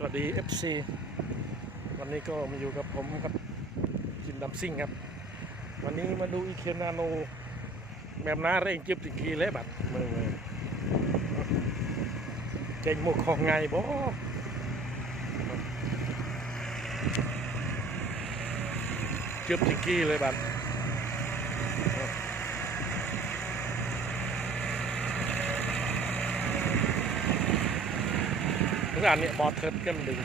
สวัสดี FC วันนี้ก็มาอยู่กับผมกับจินดำซิ่งครับวันนี้มาดูอีเคียนาโนแมมน้าเร่งจิบสิกีเลยบัดมือเก่งหมวกของไงบ่จิบสิกีเลยบัดทุกอันเนี่ยบอดเทิร์ดกันดึง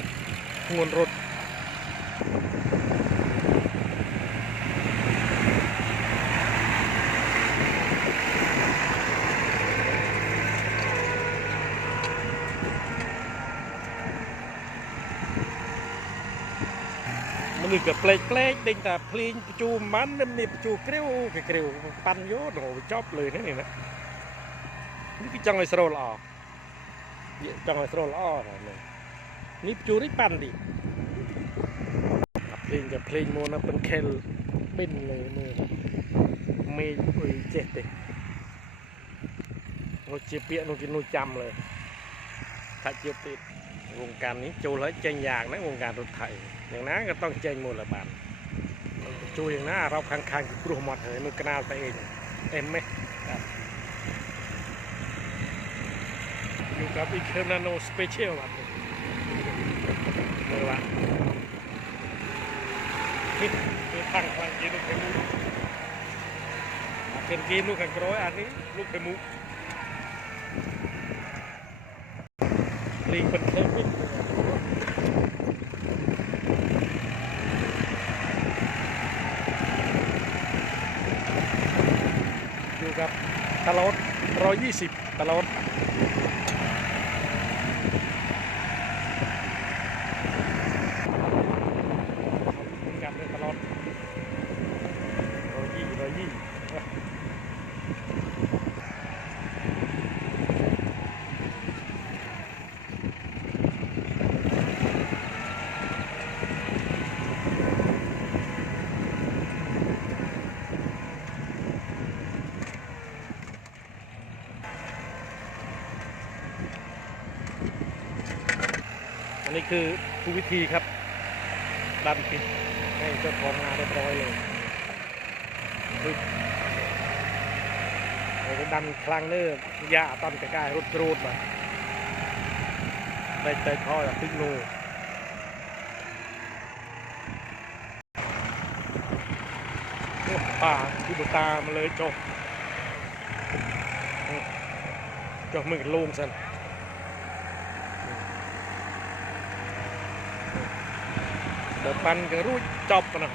งวนรถมันนึกกับเปลกเด้งแต่เพลงจูมันนี่จูเกลียวปันโยโหจอบเลยนี่นะนี่คือจังไอสโรลอจังไอสโรลอเลยนี่จูริปันดิเพลงกับเพลงโมนะเป็นเคลบินเลยมือเมย์อุ้ยเจ็ดเลยโนเจียเปียโนกินโนจำเลยถ้าเจียติดวงการนี้จูแล้วเจงยากนะวงการรถไถอย่างนั้นก็ต้องเจงโมละบานจูอย่างนั้นเราคังๆกลัวหมดเลยมือกระนาไปเองเอ็มไหมอยู่กับอีเคนาโนสเปเชียลแบบนี้เลยละคือตั้งพลังกินลูกไข่มุกเป็นกินลูกไข่กร้อยอันนี้ลูกไข่มุกลิงเป็นเครื่องบินอยู่กับตลอด120ตลอดกันเลยตลอด120อันนี้คือผู้วิธีครับดันปิดให้เจ้าของงานเรียบร้อยเลยเราดันคลังเนื้อยาตอนใกล้ๆรูดมาได้ใจท่อจากพิกนูป่าที่บุตามาเลยจบมือลงสันเดี๋ยวปันก็รู้จบนะ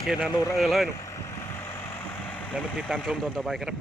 เขียนอนุเลยหนูแล้วมาติดตามชมตอนต่อไปครับ